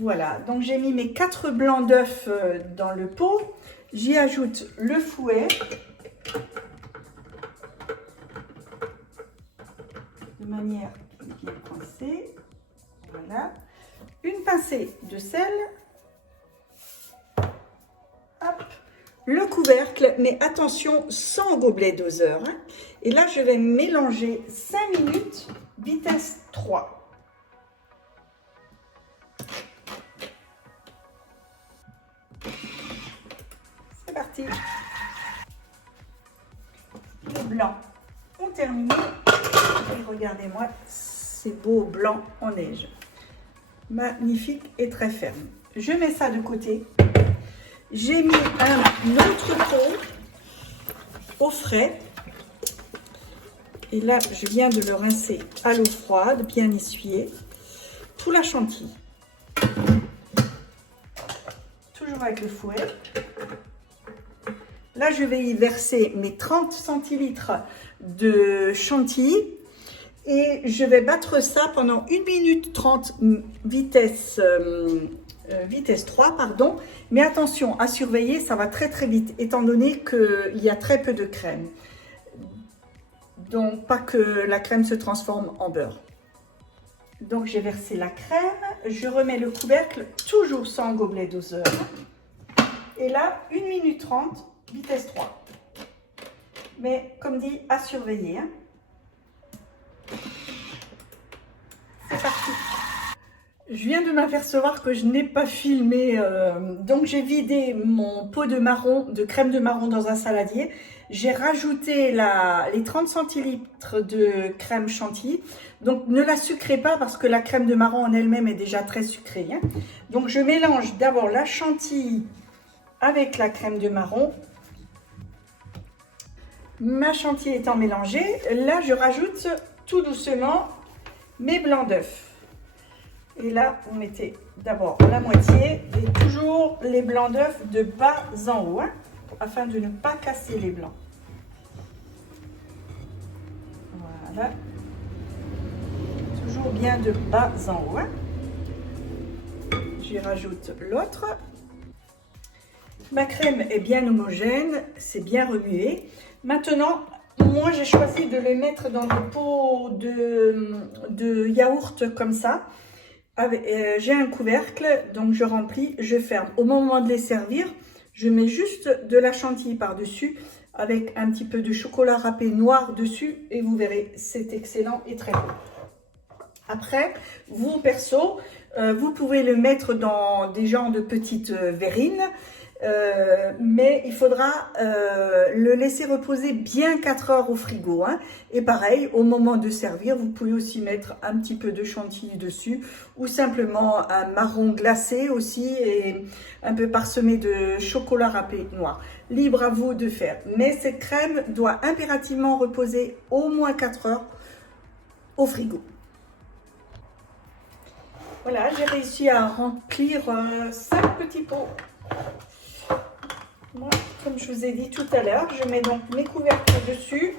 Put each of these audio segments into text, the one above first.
Voilà, donc j'ai mis mes 4 blancs d'œufs dans le pot. J'y ajoute le fouet. De manière qu'il est bien coincé. Voilà. Une pincée de sel. Hop. Le couvercle, mais attention, sans gobelet doseur. Hein. Et là, je vais mélanger 5 minutes, vitesse 3. C'est parti. Les blancs ont terminé. Et regardez-moi ces beaux blancs en neige. Magnifique et très ferme. Je mets ça de côté. J'ai mis un autre pot au frais. Et là, je viens de le rincer à l'eau froide, bien essuyé. Tout la chantilly. Toujours avec le fouet. Là, je vais y verser mes 30 centilitres de chantilly. Et je vais battre ça pendant 1 minute 30, vitesse 3, pardon. Mais attention à surveiller, ça va très très vite, étant donné qu'il y a très peu de crème. Donc, pas que la crème se transforme en beurre. Donc, j'ai versé la crème. Je remets le couvercle, toujours sans gobelet doseur. Et là, 1 minute 30, vitesse 3. Mais, comme dit, à surveiller. Hein. C'est parti. Je viens de m'apercevoir que je n'ai pas filmé, donc j'ai vidé mon pot de crème de marron dans un saladier. J'ai rajouté les 30 centilitres de crème chantilly. Donc ne la sucrez pas parce que la crème de marron en elle-même est déjà très sucrée. Hein. Donc je mélange d'abord la chantilly avec la crème de marron. Ma chantilly étant mélangée, là je rajoute tout doucement mes blancs d'œufs. Et là, vous mettez d'abord la moitié et toujours les blancs d'œufs de bas en haut, hein, afin de ne pas casser les blancs. Voilà. Toujours bien de bas en haut. Hein. J'y rajoute l'autre. Ma crème est bien homogène, c'est bien remué. Maintenant, moi j'ai choisi de les mettre dans des pots de yaourt comme ça. J'ai un couvercle, donc je remplis, je ferme. Au moment de les servir, je mets juste de la chantilly par-dessus avec un petit peu de chocolat râpé noir dessus et vous verrez, c'est excellent et très bon. Après, vous perso, vous pouvez le mettre dans des genres de petites verrines, mais il faudra le laisser reposer bien 4 heures au frigo. Hein. Et pareil, au moment de servir, vous pouvez aussi mettre un petit peu de chantilly dessus ou simplement un marron glacé aussi et un peu parsemé de chocolat râpé noir. Libre à vous de faire. Mais cette crème doit impérativement reposer au moins 4 heures au frigo. Voilà, j'ai réussi à remplir 5 petits pots. Moi, comme je vous ai dit tout à l'heure, je mets donc mes couvercles dessus.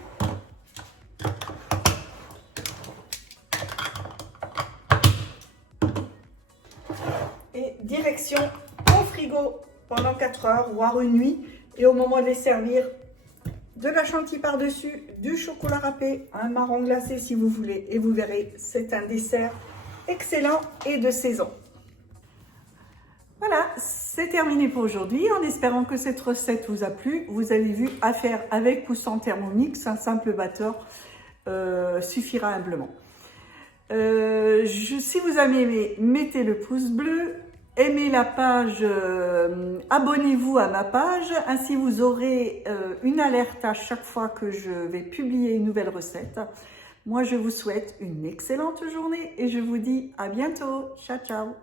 Et direction au frigo pendant 4 heures, voire une nuit. Et au moment de les servir, de la chantilly par-dessus, du chocolat râpé, un marron glacé si vous voulez. Et vous verrez, c'est un dessert excellent et de saison. Voilà, c'est terminé pour aujourd'hui. En espérant que cette recette vous a plu. Vous avez vu, à faire avec ou sans Thermomix, un simple batteur suffira amplement. Si vous avez aimé, mettez le pouce bleu, aimez la page, abonnez-vous à ma page. Ainsi, vous aurez une alerte à chaque fois que je vais publier une nouvelle recette. Moi, je vous souhaite une excellente journée et je vous dis à bientôt. Ciao, ciao.